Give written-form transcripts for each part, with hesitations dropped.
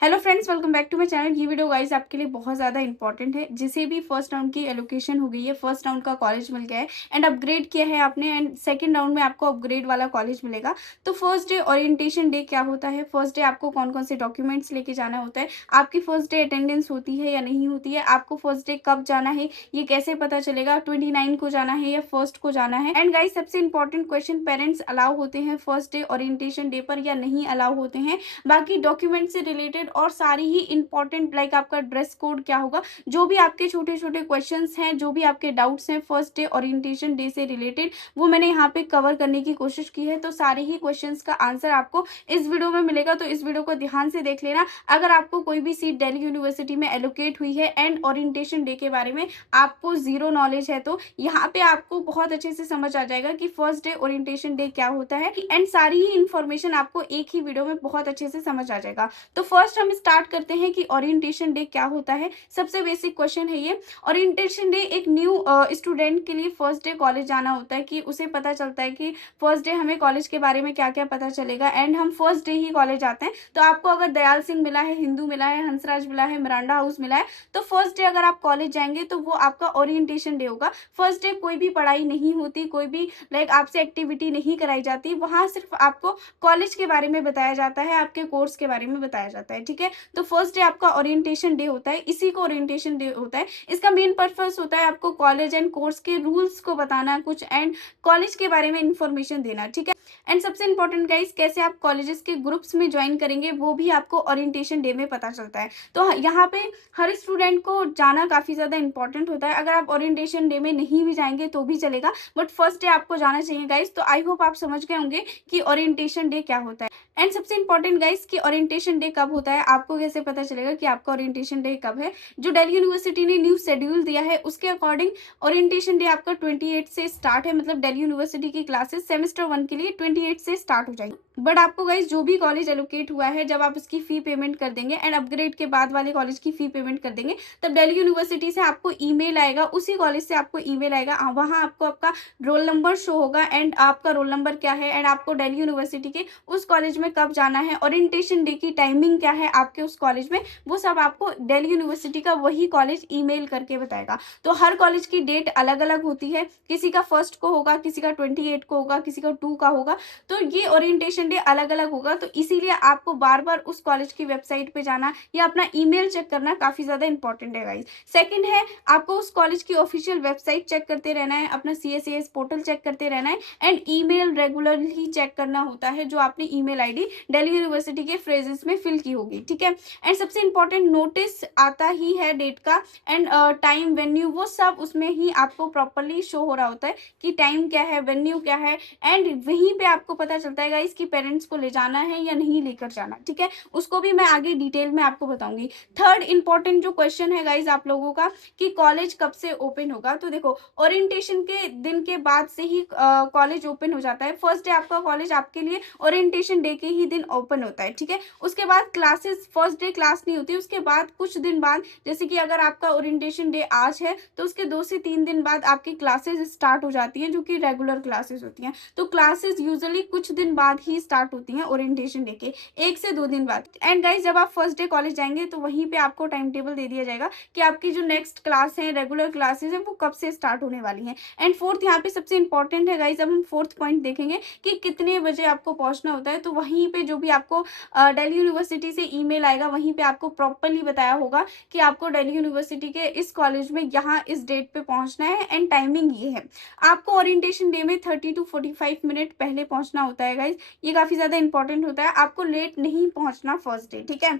Hello friends, welcome back to my channel. ये video guys आपके लिए बहुत ज़्यादा इंपॉर्टेंट है। जिसे भी फर्स्ट राउंड की एलोकेशन हो गई है, फर्स्ट राउंड का कॉलेज मिल गया है एंड अपग्रेड किया है आपने, एंड सेकंड राउंड में आपको अपग्रेड वाला कॉलेज मिलेगा। तो फर्स्ट डे ओरिएंटेशन डे क्या होता है, फर्स्ट डे आपको कौन कौन से डॉक्यूमेंट्स लेके जाना होता है, आपकी फर्स्ट डे अटेंडेंस होती है या नहीं होती है, आपको फर्स्ट डे कब जाना है, ये कैसे पता चलेगा, 29 को जाना है या फर्स्ट को जाना है। एंड गाइस सबसे इंपॉर्टेंट क्वेश्चन, पेरेंट्स अलाउ होते हैं फर्स्ट डे ओरिएंटेशन डे पर या नहीं अलाउ होते हैं। बाकी डॉक्यूमेंट से रिलेटेड और सारी ही इंपॉर्टेंट लाइक आपका ड्रेस कोड क्या होगा, जो भी आपके छोटे छोटे क्वेश्चंस हैं, जो भी आपके डाउट्स हैं फर्स्ट डे ओरिएंटेशन डे से रिलेटेड, वो मैंने यहाँ पे कवर करने की कोशिश की है। तो सारे ही क्वेश्चंस का आंसर आपको इस वीडियो में मिलेगा, तो इस वीडियो को ध्यान से देख लेना। अगर आपको कोई भी सीट दिल्ली यूनिवर्सिटी में एलोकेट हुई है एंड ओरिएंटेशन डे के बारे में आपको जीरो नॉलेज है, तो यहाँ पे आपको बहुत अच्छे से समझ आ जाएगा कि फर्स्ट डे ओरिएंटेशन डे क्या होता है, एंड सारी ही इंफॉर्मेशन आपको एक ही वीडियो में बहुत अच्छे से समझ आ जाएगा। तो फर्स्ट हम स्टार्ट करते हैं कि ओरिएंटेशन डे क्या होता है। सबसे बेसिक क्वेश्चन है ये, ओरिएंटेशन डे एक न्यू स्टूडेंट के लिए फर्स्ट डे कॉलेज जाना होता है कि उसे पता चलता है कि फर्स्ट डे हमें कॉलेज के बारे में क्या क्या पता चलेगा, एंड हम फर्स्ट डे ही कॉलेज आते हैं। तो आपको अगर दयाल सिंह मिला है, हिंदू मिला है, हंसराज मिला है, मिरांडा हाउस मिला है, तो फर्स्ट डे अगर आप कॉलेज जाएंगे तो वो आपका ओरिएंटेशन डे होगा। फर्स्ट डे कोई भी पढ़ाई नहीं होती, कोई भी लाइक आपसे एक्टिविटी नहीं कराई जाती, वहां सिर्फ आपको कॉलेज के बारे में बताया जाता है, आपके कोर्स के बारे में बताया जाता है। ठीक है, तो फर्स्ट डे आपका ओरिएंटेशन डे होता है, इसी को ओरिएंटेशन डे होता है। इसका मेन पर्पस होता है आपको कॉलेज एंड कोर्स के रूल्स को बताना कुछ, एंड कॉलेज के बारे में इंफॉर्मेशन देना। ठीक है, एंड सबसे इंपॉर्टेंट गाइस, कैसे आप कॉलेजेस के ग्रुप्स में ज्वाइन करेंगे वो भी आपको ओरिएंटेशन डे में पता चलता है। तो यहाँ पे हर स्टूडेंट को जाना काफी ज्यादा इंपॉर्टेंट होता है। अगर आप ओरिएंटेशन डे में नहीं भी जाएंगे तो भी चलेगा, बट फर्स्ट डे आपको जाना चाहिए गाइस। तो आई होप आप समझ गए होंगे कि ओरिएंटेशन डे क्या होता है। एंड सबसे इंपॉर्टेंट गाइस कि ओरिएंटेशन डे कब होता है, आपको कैसे पता चलेगा कि आपका ओरिएंटेशन डे कब है। जो दिल्ली यूनिवर्सिटी ने न्यू शेड्यूल दिया है उसके अकॉर्डिंग ओरिएंटेशन डे आपका 28 से स्टार्ट है, मतलब दिल्ली यूनिवर्सिटी की क्लासेस सेमेस्टर 1 के लिए 28 से स्टार्ट हो जाएगी। बट आपको गाइस जो भी कॉलेज एलोकेट हुआ है, जब आप उसकी फी पेमेंट कर देंगे एंड अपग्रेड के बाद वाले कॉलेज की फी पेमेंट कर देंगे, तब दिल्ली यूनिवर्सिटी से आपको ईमेल आएगा, उसी कॉलेज से आपको ईमेल आएगा, वहां आपको आपका रोल नंबर शो होगा, एंड आपका रोल नंबर क्या है, एंड आपको दिल्ली यूनिवर्सिटी के उस कॉलेज में कब जाना है, ओरिएंटेशन डे की टाइमिंग क्या है आपके उस कॉलेज में, वो सब आपको दिल्ली यूनिवर्सिटी का वही कॉलेज ईमेल करके बताएगा। तो हर कॉलेज की डेट अलग अलग होती है, किसी का फर्स्ट को होगा, किसी का 28 को होगा, किसी का 2 का होगा। तो ये ओरिएंटेशन डे अलग अलग होगा, तो इसीलिए आपको बार बार उस कॉलेज की वेबसाइट पे जाना या अपना ईमेल चेक करना काफी ज्यादा इंपॉर्टेंट है गाइस। सेकंड है, आपको उस कॉलेज की ऑफिशियल वेबसाइट चेक करते रहना है, अपना CSAS पोर्टल चेक करते रहना है, एंड ईमेल रेगुलरली चेक करना होता है, जो आपने ईमेल आईडी दिल्ली यूनिवर्सिटी के फ्रेजेस में फिल की होगी। ठीक है, एंड सबसे इंपॉर्टेंट, नोटिस आता ही है डेट का, एंड टाइम वेन्यू वो सब उसमें ही आपको प्रॉपरली शो हो रहा होता है कि टाइम क्या है, वेन्यू क्या है, एंड वहीं पे आपको पता चलता है गाइस कि पेरेंट्स को ले जाना है या नहीं लेकर जाना। ठीक है, उसको भी मैं आगे डिटेल में आपको बताऊंगी। थर्ड इंपॉर्टेंट जो क्वेश्चन है गाइस आप लोगों का कि कॉलेज कब से ओपन होगा, तो देखो ओरिएंटेशन के दिन के बाद से ही कॉलेज ओपन हो जाता है। फर्स्ट डे आपका कॉलेज आपके लिए ओरिएंटेशन डे के ही दिन ओपन होता है। ठीक है, उसके बाद क्लासेस, फर्स्ट डे क्लास नहीं होती, उसके बाद कुछ दिन बाद, जैसे कि अगर आपका ओरिएंटेशन डे आज है तो उसके 2 से 3 दिन बाद आपकी क्लासेस स्टार्ट हो जाती हैं, जो कि रेगुलर क्लासेस होती हैं। तो क्लासेस यूजुअली कुछ दिन बाद ही स्टार्ट होती हैं ओरिएंटेशन डे के 1 से 2 दिन बाद। एंड गाइस जब आप फर्स्ट डे कॉलेज जाएंगे तो वहीं पे आपको टाइम टेबल दे दिया जाएगा कि आपकी जो नेक्स्ट क्लास है, रेगुलर क्लासेस है, वो कब से स्टार्ट होने वाली हैं। एंड फोर्थ यहाँ पे सबसे इंपॉर्टेंट है गाइस, अब हम फोर्थ पॉइंट देखेंगे कि कितने बजे आपको पहुंचना होता है। तो वहीं पे जो भी आपको दिल्ली यूनिवर्सिटी से ईमेल आएगा, वहीं पे आपको प्रॉपरली बताया होगा कि आपको दिल्ली यूनिवर्सिटी के इस कॉलेज में यहाँ इस डेट पे पहुंचना है, एंड टाइमिंग ये है। आपको ओरिएंटेशन डे में 30 to 45 मिनट पहले पहुंचना होता है गाइज, ये काफी ज्यादा इंपॉर्टेंट होता है, आपको लेट नहीं पहुंचना फर्स्ट डे। ठीक है,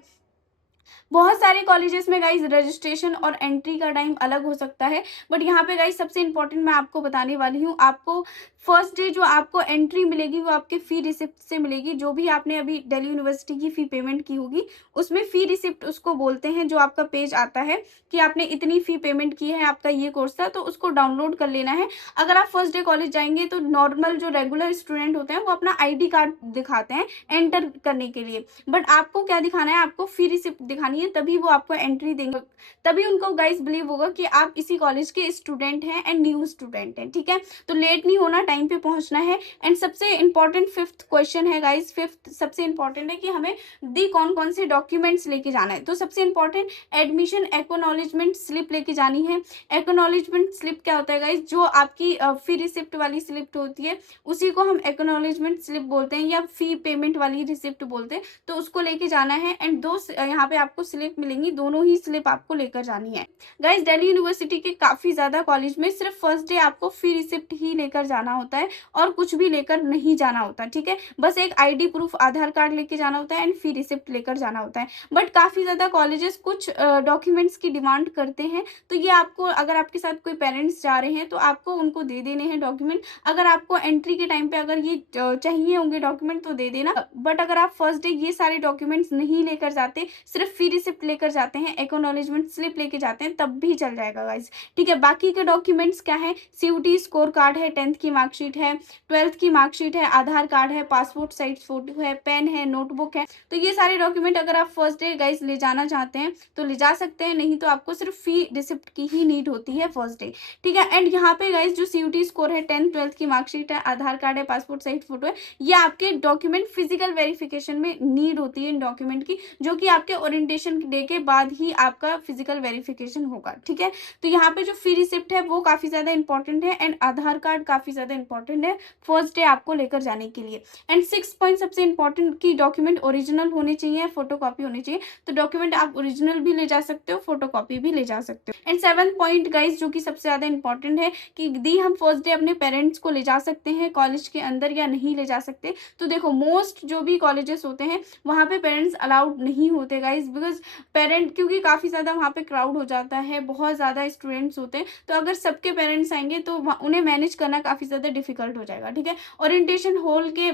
बहुत सारे कॉलेजेस में गाइज रजिस्ट्रेशन और एंट्री का टाइम अलग हो सकता है, बट यहाँ पे गाइज सबसे इंपॉर्टेंट मैं आपको बताने वाली हूँ, आपको फर्स्ट डे जो आपको एंट्री मिलेगी वो आपके फी रिसिप्ट से मिलेगी। जो भी आपने अभी दिल्ली यूनिवर्सिटी की फी पेमेंट की होगी उसमें फी रिसिप्ट उसको बोलते हैं, जो आपका पेज आता है कि आपने इतनी फी पेमेंट की है, आपका ये कोर्स था, तो उसको डाउनलोड कर लेना है। अगर आप फर्स्ट डे कॉलेज जाएंगे तो नॉर्मल जो रेगुलर स्टूडेंट होते हैं वो अपना ID कार्ड दिखाते हैं एंटर करने के लिए, बट आपको क्या दिखाना है, आपको फी रिसिप्ट दिखानी है, तभी वो आपको एंट्री देंगे, तभी उनको गाइस बिलीव होगा कि आप इसी कॉलेज के स्टूडेंट हैं एंड न्यू स्टूडेंट हैं। ठीक है, तो लेट नहीं होना, टाइम पे पहुंचना है। एंड सबसे इंपॉर्टेंट फिफ्थ क्वेश्चन है गाइस, फिफ्थ सबसे इंपॉर्टेंट है कि हमें दी कौन कौन से डॉक्यूमेंट्स लेके जाना है। तो सबसे इंपॉर्टेंट एडमिशन एक्नॉलेजमेंट स्लिप लेके जानी है। एक्नॉलेजमेंट स्लिप क्या होता है गाइस, जो आपकी फी रिसिप्ट वाली स्लिप होती है उसी को हम एक्नॉलेजमेंट स्लिप बोलते हैं या फी पेमेंट वाली रिसिप्ट बोलते हैं। तो उसको लेके जाना है एंड दो यहाँ पे आपको स्लिप मिलेंगी, दोनों ही स्लिप आपको लेकर जानी है। गाइस दिल्ली यूनिवर्सिटी के काफी ज्यादा कॉलेज में सिर्फ फर्स्ट डे आपको फी रिसिप्ट ही लेकर जाना होता है और कुछ भी लेकर नहीं जाना होता। ठीक है, बस एक आईडी प्रूफ आधार कार्ड लेके जाना होता है एंड फी रिसिप्ट लेकर जाना होता है। बट काफी ज्यादा कॉलेजेस कुछ डॉक्यूमेंट्स की डिमांड करते हैं, तो ये आपको, अगर आपके साथ कोई पेरेंट्स जा रहे हैं तो आपको उनको दे देने हैं डॉक्यूमेंट। अगर आपको एंट्री के टाइम पे अगर ये चाहिए होंगे डॉक्यूमेंट तो दे देना। बट अगर आप फर्स्ट डे ये सारे डॉक्यूमेंट्स नहीं लेकर जाते, सिर्फ फी रिसिप्ट लेकर जाते हैं, एक्नॉलेजमेंट स्लिप लेके जाते हैं, तब भी चल जाएगा गाइस। ठीक है, बाकी के डॉक्यूमेंट्स क्या है, सीयूटी स्कोर कार्ड है, 10th की मार्कशीट है, 12th की मार्कशीट है, आधार कार्ड है, पासपोर्ट साइज फोटो है, पेन है, नोटबुक है। तो ये सारे डॉक्यूमेंट अगर आप फर्स्ट डे गाइस ले जाना चाहते हैं तो ले जा सकते हैं, नहीं तो आपको सिर्फ फी रिसिप्ट की ही नीड होती है फर्स्ट डे। ठीक है, एंड यहाँ पे गाइस जो सीयूटी स्कोर है, 10th 12th की मार्कशीट है, आधार कार्ड है, पासपोर्ट साइज फोटो है, ये आपके डॉक्यूमेंट फिजिकल वेरिफिकेशन में नीड होती है इन डॉक्यूमेंट की, जो कि आपके ओरिएंटेशन डे के बाद ही आपका फिजिकल वेरिफिकेशन होगा। ठीक है, तो यहाँ पे जो फी रिसिप्ट है वो काफी ज्यादा इंपॉर्टेंट है एंड आधार कार्ड काफी ज्यादा इंपॉर्टेंट है फर्स्ट डे आपको लेकर जाने के लिए। एंड 6 पॉइंट सबसे इंपॉर्टेंट की डॉक्यूमेंट ओरिजिनल होने चाहिए, फोटोकॉपी होनी चाहिए। तो डॉक्यूमेंट आप ओरिजिनल भी ले जा सकते हो, फोटोकॉपी भी ले जा सकते हो। एंड 7 पॉइंट गाइस जो कि सबसे ज्यादा इंपॉर्टेंट है कि दी हम फर्स्ट डे अपने पेरेंट्स को ले जा सकते हैं कॉलेज के अंदर या नहीं ले जा सकते। तो देखो मोस्ट जो भी कॉलेजेस होते हैं वहाँ पे पेरेंट्स अलाउड नहीं होते गाइस, बिकॉज पेरेंट, क्योंकि काफ़ी ज़्यादा वहाँ पे क्राउड हो जाता है, बहुत ज़्यादा स्टूडेंट्स होते हैं, तो अगर सबके पेरेंट्स आएंगे तो उन्हें मैनेज करना काफ़ी ज़्यादा डिफिकल्ट हो जाएगा। ठीक है, ओरिएंटेशन हॉल के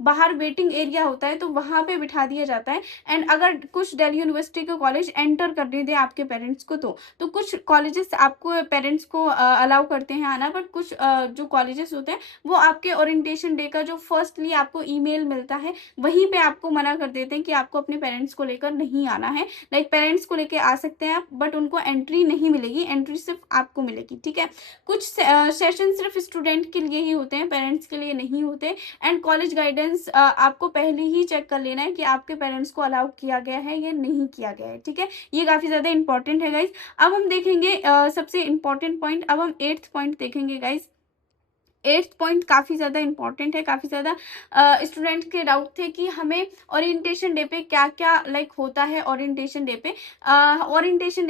बाहर वेटिंग एरिया होता है तो वहाँ पे बिठा दिया जाता है। एंड अगर कुछ दिल्ली यूनिवर्सिटी के कॉलेज एंटर करने दे आपके पेरेंट्स को तो कुछ कॉलेजेस आपको पेरेंट्स को अलाउ करते हैं आना, बट कुछ जो कॉलेजेस होते हैं वो आपके ओरिएंटेशन डे का जो फर्स्टली आपको ईमेल मिलता है वहीं पे आपको मना कर देते हैं कि आपको अपने पेरेंट्स को लेकर नहीं आना है। लाइक पेरेंट्स को लेकर आ सकते हैं आप, बट उनको एंट्री नहीं मिलेगी, एंट्री सिर्फ आपको मिलेगी। ठीक है, कुछ सेशन सिर्फ स्टूडेंट के लिए ही होते हैं, पेरेंट्स के लिए नहीं होते। एंड कॉलेज गाइडेंस आपको पहले ही चेक कर लेना है कि आपके पेरेंट्स को अलाउ किया गया है या नहीं किया गया है। ठीक है, ये काफ़ी ज़्यादा इंपॉर्टेंट है गाइज। अब हम देखेंगे सबसे इंपॉर्टेंट पॉइंट, अब हम 8th पॉइंट देखेंगे गाइज। 8th पॉइंट काफ़ी ज़्यादा इंपॉर्टेंट है, काफ़ी ज़्यादा स्टूडेंट के डाउट थे कि हमें ओरिएंटेशन डे पे क्या क्या लाइक होता है। ओरिएंटेशन डे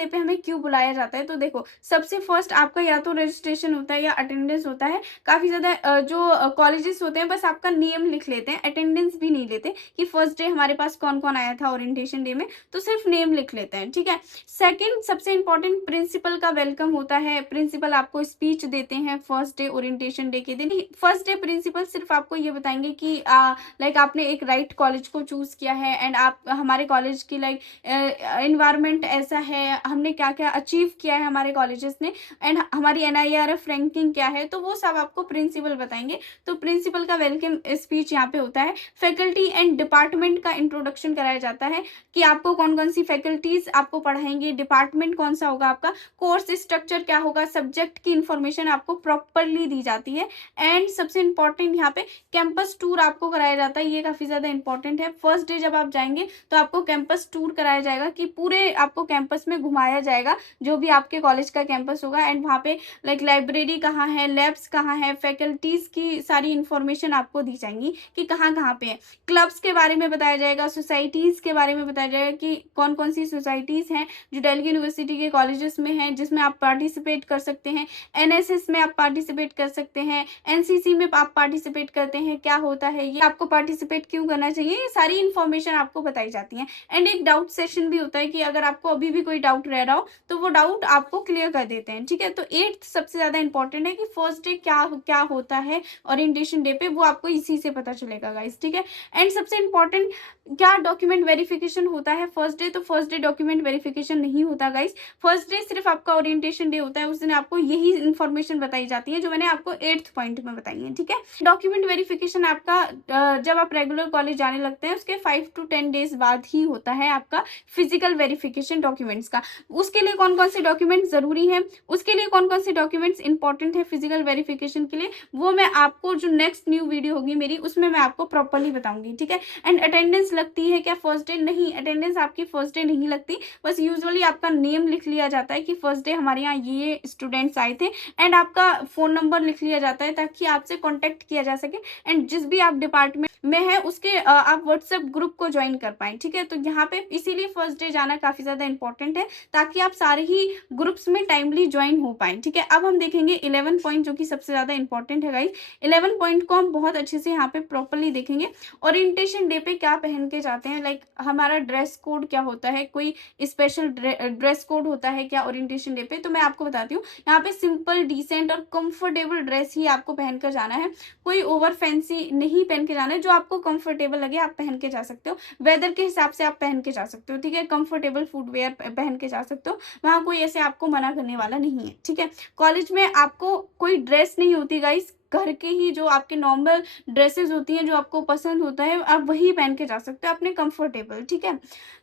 पे हमें क्यों बुलाया जाता है। तो देखो सबसे फर्स्ट आपका या तो रजिस्ट्रेशन होता है या अटेंडेंस होता है। काफ़ी ज़्यादा जो कॉलेजेस होते हैं बस आपका नेम लिख लेते हैं, अटेंडेंस भी नहीं लेते कि फर्स्ट डे हमारे पास कौन कौन आया था ओरिएंटेशन डे में, तो सिर्फ नेम लिख लेते हैं। ठीक है, सेकेंड सबसे इंपॉर्टेंट प्रिंसिपल का वेलकम होता है। प्रिंसिपल आपको स्पीच देते हैं फर्स्ट डे ओरिएंटेशन डे के दिन। फर्स्ट डे प्रिंसिपल सिर्फ आपको ये बताएंगे कि लाइक आपने एक राइट कॉलेज को चूज किया है एंड आप हमारे कॉलेज की लाइक एनवायरनमेंट ऐसा है, हमने क्या क्या अचीव किया है हमारे कॉलेजेस ने, एंड हमारी NIRF रैंकिंग क्या है, तो वो सब आपको प्रिंसिपल बताएंगे। तो प्रिंसिपल का वेलकम स्पीच यहाँ पे होता है। फैकल्टी एंड डिपार्टमेंट का इंट्रोडक्शन कराया जाता है कि आपको कौन कौन सी फैकल्टीज आपको पढ़ाएंगे, डिपार्टमेंट कौन सा होगा आपका, कोर्स स्ट्रक्चर क्या होगा, सब्जेक्ट की इंफॉर्मेशन आपको प्रॉपरली दी जाती है। एंड सबसे इंपॉर्टेंट यहाँ पे कैंपस टूर आपको कराया जाता है, ये काफी ज्यादा इंपॉर्टेंट है। फर्स्ट डे जब आप जाएंगे तो आपको कैंपस टूर कराया जाएगा कि पूरे आपको कैंपस में घुमाया जाएगा, जो भी आपके कॉलेज का कैंपस होगा। एंड वहाँ पे लाइक लाइब्रेरी कहाँ है, लैब्स कहाँ है, फैकल्टीज की सारी इंफॉर्मेशन आपको दी जाएंगी कि कहाँ कहाँ पे है। क्लब्स के बारे में बताया जाएगा, सोसाइटीज के बारे में बताया जाएगा कि कौन कौन सी सोसाइटीज हैं जो दिल्ली यूनिवर्सिटी के कॉलेजेस में हैं जिसमें आप पार्टिसिपेट कर सकते हैं। NSS में आप पार्टिसिपेट कर सकते हैं, NCC में आप पार्टिसिपेट करते हैं, क्या होता है ये, आपको पार्टिसिपेट क्यों करना चाहिए, ये सारी इन्फॉर्मेशन आपको बताई जाती है। एंड एक डाउट सेशन भी होता है कि अगर आपको अभी भी कोई डाउट रह रहा हो तो वो डाउट आपको क्लियर कर देते हैं। ठीक है, तो 8th सबसे ज्यादा इंपॉर्टेंट है कि फर्स्ट डे क्या क्या होता है ओरिएंटेशन डे पे, वो आपको इसी से पता चलेगा गाइस। ठीक है, एंड सबसे इंपॉर्टेंट क्या डॉक्यूमेंट वेरिफिकेशन होता है फर्स्ट डे। तो फर्स्ट डे डॉक्यूमेंट वेरिफिकेशन नहीं होता गाइस, फर्स्ट डे सिर्फ आपका ओरिएंटेशन डे होता है, उस दिन आपको यही इन्फॉर्मेशन बताई जाती है जो मैंने आपको 8th 5th पॉइंट में बताइए, ठीक है। डॉक्यूमेंट वेरिफिकेशन आपका जब आप रेगुलर कॉलेज जाने लगते हैं उसके 5 to 10 डेज बाद ही होता है आपका फिजिकल वेरिफिकेशन डॉक्यूमेंट्स का। उसके लिए कौन कौन से डॉक्यूमेंट्स जरूरी है, उसके लिए कौन कौन से डॉक्यूमेंट्स इंपॉर्टेंट है फिजिकल वेरिफिकेशन के लिए, वो मैं आपको जो नेक्स्ट न्यू वीडियो होगी मेरी उसमें मैं आपको प्रॉपरली बताऊंगी, ठीक है। एंड अटेंडेंस लगती है क्या फर्स्ट डे? नहीं, अटेंडेंस आपकी फर्स्ट डे नहीं लगती, बस यूजुअली आपका नेम लिख लिया जाता है कि फर्स्ट डे हमारे यहाँ ये स्टूडेंट्स आए थे, एंड आपका फोन नंबर लिख लिया जाता है ताकि आपसे कॉन्टेक्ट किया जा सके, एंड जिस भी आप डिपार्टमेंट में है उसके आप व्हाट्सएप ग्रुप को ज्वाइन कर पाए, ठीक है। तो यहाँ पे इसीलिए फर्स्ट डे जाना काफी ज्यादा इंपॉर्टेंट है ताकि आप सारे ही ग्रुप्स में टाइमली ज्वाइन हो पाए, ठीक है। अब हम देखेंगे 11 पॉइंट जो कि सबसे ज्यादा इंपॉर्टेंट है गाइस। 11 पॉइंट को हम बहुत अच्छे से यहाँ पे प्रॉपरली देखेंगे। ओरिएंटेशन डे पे क्या पहन के जाते हैं, लाइक हमारा ड्रेस कोड क्या होता है, कोई स्पेशल ड्रेस कोड होता है क्या ओरिएंटेशन डे पे? तो मैं आपको बताती हूँ, यहाँ पे सिंपल डिसेंट और कंफर्टेबल ड्रेस ही आपको पहन कर जाना है, कोई ओवर फैंसी नहीं पहन के जाना है। जो आपको कंफर्टेबल लगे आप पहन के जा सकते हो, वेदर के हिसाब से आप पहन के जा सकते हो, ठीक है। कंफर्टेबल फुटवेयर पहन के जा सकते हो, वहां कोई ऐसे आपको मना करने वाला नहीं है, ठीक है। कॉलेज में आपको कोई ड्रेस नहीं होती गाइस, घर के ही जो आपके नॉर्मल ड्रेसेस होती हैं जो आपको पसंद होता है आप वही पहन के जा सकते हो अपने कंफर्टेबल, ठीक है।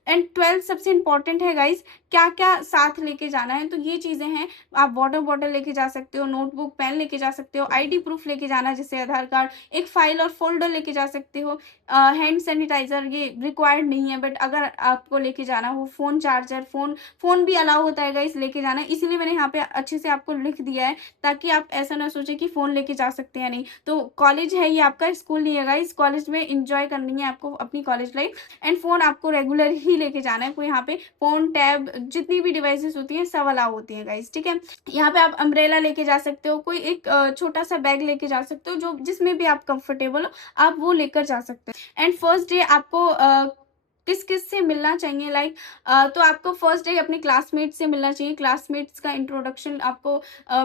एंड 12 सबसे इंपॉर्टेंट है गाइस, क्या क्या साथ लेके जाना है, तो ये चीजें हैं। आप वाटर बॉटल लेके जा सकते हो, नोटबुक पेन लेके जा सकते हो, आईडी प्रूफ लेके जाना जैसे आधार कार्ड, एक फाइल और फोल्डर लेके जा सकते हो, हैंड सैनिटाइजर ये रिक्वायर्ड नहीं है बट अगर आपको लेके जाना हो, फोन चार्जर, फोन भी अलाउ होता है गाइस लेके जाना, इसीलिए मैंने यहाँ पे अच्छे से आपको लिख दिया है ताकि आप ऐसा ना सोचे कि फोन लेके जा सकते हैं नहीं। तो कॉलेज है ये आपका, स्कूल नहीं है गाइस। कॉलेज में इंजॉय करनी है आपको अपनी कॉलेज लाइफ, एंड फोन आपको रेगुलर ही लेके जाना है। कोई यहाँ पे फोन टैब जितनी भी डिवाइसेस होती हैं सब अलाउ होती हैं गाइस, ठीक है। यहाँ पे आप अम्ब्रेला लेके जा सकते हो, कोई एक छोटा सा बैग लेके जा सकते हो जो जिसमें भी आप कंफर्टेबल हो आप वो लेकर जा सकते हो। एंड फर्स्ट डे आपको किस किस से मिलना चाहिए, लाइक तो आपको फर्स्ट डे अपने क्लासमेट से मिलना चाहिए, क्लासमेट्स का इंट्रोडक्शन आपको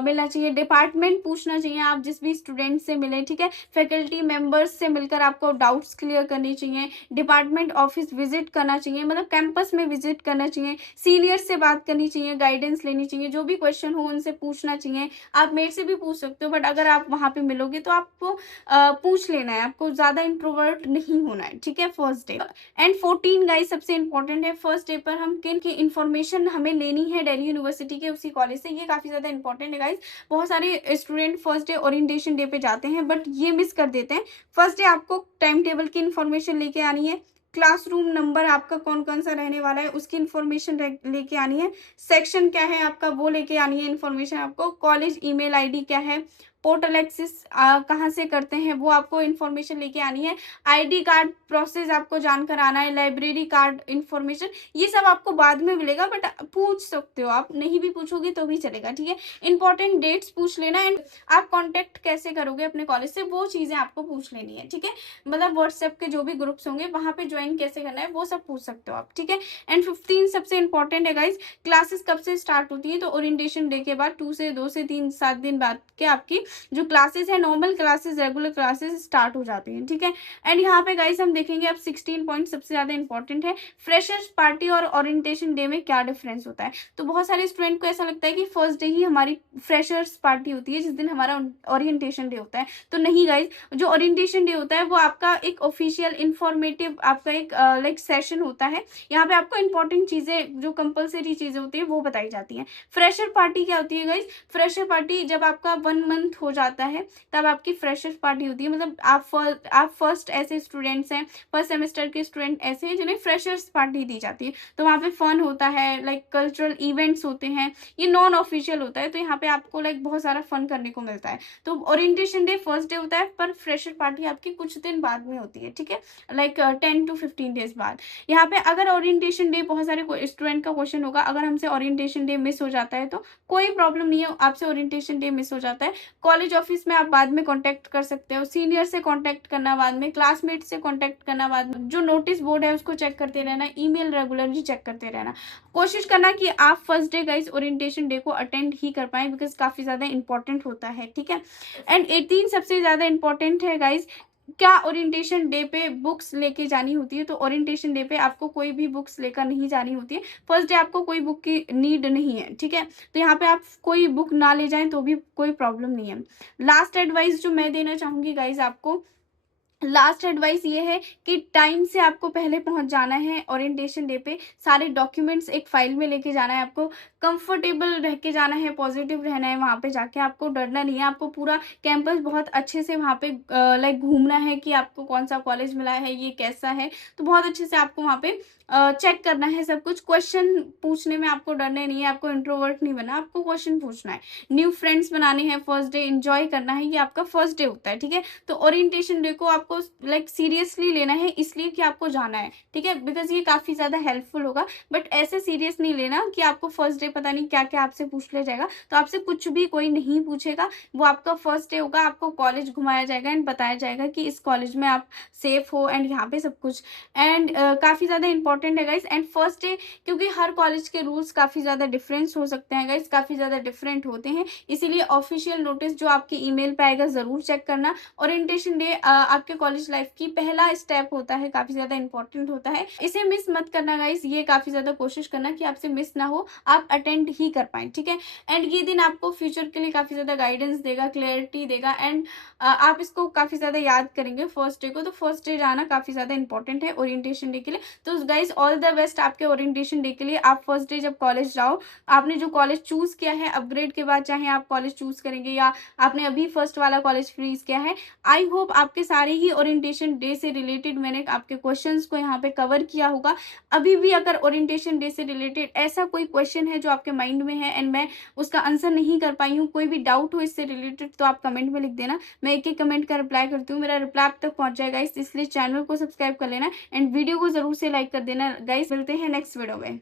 मिलना चाहिए, डिपार्टमेंट पूछना चाहिए आप जिस भी स्टूडेंट से मिले, ठीक है। फैकल्टी मेंबर्स से मिलकर आपको डाउट्स क्लियर करनी चाहिए, डिपार्टमेंट ऑफिस विजिट करना चाहिए, मतलब कैंपस में विजिट करना चाहिए, सीनियर से बात करनी चाहिए, गाइडेंस लेनी चाहिए, जो भी क्वेश्चन हो उनसे पूछना चाहिए। आप मेरे से भी पूछ सकते हो बट अगर आप वहाँ पे मिलोगे तो आपको पूछ लेना है, आपको ज्यादा इंट्रोवर्ट नहीं होना है, ठीक है, फर्स्ट डे। एंड 14 गाइस सबसे इंपॉर्टेंट है, फर्स्ट डे पर हम किन की इन्फॉर्मेशन हमें लेनी है दिल्ली यूनिवर्सिटी के उसी कॉलेज से, ये काफी ज्यादा इंपॉर्टेंट है गाइस। बहुत सारे student first day orientation day पे जाते हैं बट ये मिस कर देते हैं। फर्स्ट डे आपको टाइम टेबल की इन्फॉर्मेशन लेके आनी है, क्लासरूम नंबर आपका कौन कौन सा रहने वाला है उसकी इन्फॉर्मेशन लेके आनी है, सेक्शन क्या है आपका वो लेके आनी है इन्फॉर्मेशन आपको, कॉलेज ईमेल आईडी क्या है, पोर्टल एक्सेस कहाँ से करते हैं वो आपको इन्फॉर्मेशन लेके आनी है, आईडी कार्ड प्रोसेस आपको जानकर आना है, लाइब्रेरी कार्ड इन्फॉर्मेशन, ये सब आपको बाद में मिलेगा बट पूछ सकते हो आप, नहीं भी पूछोगे तो भी चलेगा, ठीक है। इंपॉर्टेंट डेट्स पूछ लेना, एंड आप कॉन्टेक्ट कैसे करोगे अपने कॉलेज से वो चीजें आपको पूछ लेनी है, ठीक है। मतलब व्हाट्सएप के जो भी ग्रुप्स होंगे वहां पे ज्वाइन कैसे करना है वो सब पूछ सकते हो आप, ठीक है। एंड 15 सबसे इंपॉर्टेंट है गाइज, क्लासेस कब से स्टार्ट होती है, तो ओरिएंटेशन डे के बाद 2 से 3 7 दिन बाद के आपकी जो क्लासेस है normal classes regular classes start हो जाती हैं, ठीक है। एंड यहाँ पे गाइस हम देखेंगे अब 16 पॉइंट सबसे ज्यादा इंपॉर्टेंट है, फ्रेशर्स पार्टी और ओरिएंटेशन डे में क्या डिफरेंस होता है। तो बहुत सारे स्टूडेंट को ऐसा लगता है कि फर्स्ट डे ही हमारी फ्रेशर्स पार्टी होती है जिस दिन हमारा ओरिएंटेशन डे होता है, तो नहीं गाइज, जो ओरिएंटेशन डे होता है वो आपका एक ऑफिशियल इंफॉर्मेटिव आपका एक लाइक सेशन होता है, यहाँ पे आपको इंपॉर्टेंट चीजें जो कंपल्सरी चीजें होती है वो बताई जाती हैं। फ्रेशर पार्टी क्या होती है गाइज, फ्रेशर पार्टी जब आपका 1 मंथ हो जाता है तब आपकी फ्रेशर्स पार्टी होती है, मतलब आप फर्स्ट ऐसे स्टूडेंट्स हैं, फर्स्ट सेमेस्टर के स्टूडेंट ऐसे हैं जिन्हें फ्रेशर्स पार्टी दी जाती है, तो वहाँ पे फन होता है, लाइक कल्चरल इवेंट्स होते हैं, ये नॉन ऑफिशियल होता है, तो यहाँ पे आपको लाइक बहुत सारा फन करने को मिलता है। तो ओरिएंटेशन डे फर्स्ट डे होता है पर फ्रेशर पार्टी आपकी कुछ दिन बाद में होती है, ठीक है, लाइक 10 to 15 डेज बाद। यहाँ पे अगर ओरिएंटेशन डे, बहुत सारे स्टूडेंट का क्वेश्चन होगा, अगर हमसे ओरिएंटेशन डे मिस हो जाता है तो कोई प्रॉब्लम नहीं है, आपसे ओरिएंटेशन डे मिस हो जाता है, कॉलेज ऑफिस में आप बाद में कांटेक्ट कर सकते हो, सीनियर से कांटेक्ट करना बाद में, क्लासमेट से कांटेक्ट करना बाद में, जो नोटिस बोर्ड है उसको चेक करते रहना, ईमेल रेगुलरली चेक करते रहना, कोशिश करना कि आप first day guys orientation day को अटेंड ही कर पाए बिकॉज काफी ज्यादा इंपॉर्टेंट होता है, ठीक है। एंड 18 सबसे ज्यादा इंपॉर्टेंट है गाइस, क्या ओरिएंटेशन डे पे बुक्स लेके जानी होती है? तो ओरिएंटेशन डे पे आपको कोई भी बुक्स लेकर नहीं जानी होती है। फर्स्ट डे आपको कोई बुक की नीड नहीं है, ठीक है? तो यहाँ पे आप कोई बुक ना ले जाएँ तो भी कोई प्रॉब्लम नहीं है। लास्ट एडवाइस जो मैं देना चाहूँगी गाइज़ आपको, लास्ट एडवाइस ये है कि टाइम से आपको पहले पहुंच जाना है ओरिएंटेशन डे पे। सारे डॉक्यूमेंट्स एक फाइल में लेके जाना है आपको, कंफर्टेबल रह के जाना है, पॉजिटिव रहना है, वहाँ पे जाके आपको डरना नहीं है। आपको पूरा कैंपस बहुत अच्छे से वहाँ पे लाइक घूमना है कि आपको कौन सा कॉलेज मिला है, ये कैसा है, तो बहुत अच्छे से आपको वहाँ पे चेक करना है सब कुछ। क्वेश्चन पूछने में आपको डरने नहीं है, आपको इंट्रोवर्ट नहीं बनना, आपको क्वेश्चन पूछना है, न्यू फ्रेंड्स बनाने हैं, फर्स्ट डे इंजॉय करना है, ये आपका फर्स्ट डे होता है, ठीक है? तो ओरिएंटेशन डे को आपको लाइक सीरियसली लेना है, इसलिए कि आपको जाना है, ठीक है? बिकॉज़ ये काफ़ी ज़्यादा हेल्पफुल होगा, बट ऐसे सीरियस नहीं लेना कि आपको फर्स्ट डे पता नहीं क्या-क्या आपसे पूछ लिया जाएगा। तो आपसे कुछ भी कोई नहीं पूछेगा, वो आपका फर्स्ट डे होगा, आपको कॉलेज घुमाया जाएगा एंड बताया जाएगा कि इस कॉलेज में आप सेफ हो एंड यहाँ पे सब कुछ। एंड काफ़ी ज़्यादा इंपॉर्टेंट है गाइज़। एंड फर्स्ट डे, क्योंकि हर कॉलेज के रूल्स काफ़ी ज़्यादा डिफरेंस हो सकते हैं गाइज़, काफ़ी ज़्यादा डिफरेंट होते हैं, इसीलिए ऑफिशियल नोटिस जो आपके ईमेल पे आएगा ज़रूर चेक करना। ओरिएंटेशन डे आपके कॉलेज लाइफ की पहला स्टेप होता है, काफ़ी ज़्यादा इंपॉर्टेंट होता है। इसे मिस मत करना गाइज़, ये काफ़ी ज़्यादा कोशिश करना कि आपसे मिस ना हो, आप अटेंड ही कर पाएँ, ठीक है? एंड ये दिन आपको फ्यूचर के लिए काफ़ी ज़्यादा गाइडेंस देगा, क्लैरिटी देगा एंड आप इसको काफ़ी ज़्यादा याद करेंगे फर्स्ट डे को। तो फर्स्ट डे जाना काफ़ी ज़्यादा इंपॉर्टेंट है ओरिएंटेशन डे के लिए। तो गाइज़ ऑल द बेस्ट आपके ओरिएंटेशन डे के लिए। आप फर्स्ट डे जब कॉलेज जाओ, आपने जो कॉलेज चूज़ किया है, अपग्रेड के बाद चाहे आप कॉलेज चूज़ करेंगे या आपने अभी फर्स्ट वाला कॉलेज फ्रीज़ किया है, आई होप आपके सारे ही ओरिएंटेशन डे से रिलेटेड मैंने आपके क्वेश्चंस को यहाँ पे कवर किया होगा। अभी भी अगर ओरिएंटेशन डे से रिलेटेड ऐसा कोई क्वेश्चन है जो आपके माइंड में है एंड मैं उसका आंसर नहीं कर पाई हूँ, कोई भी डाउट हो इससे रिलेटेड, तो आप कमेंट में लिख देना। मैं एक-एक कमेंट का रिप्लाई करती हूँ, मेरा रिप्लाई आप तक पहुँच जाएगा गाइस, इसलिए चैनल को सब्सक्राइब कर लेना एंड वीडियो को ज़रूर से लाइक कर देना गाइस। मिलते हैं नेक्स्ट वीडियो में।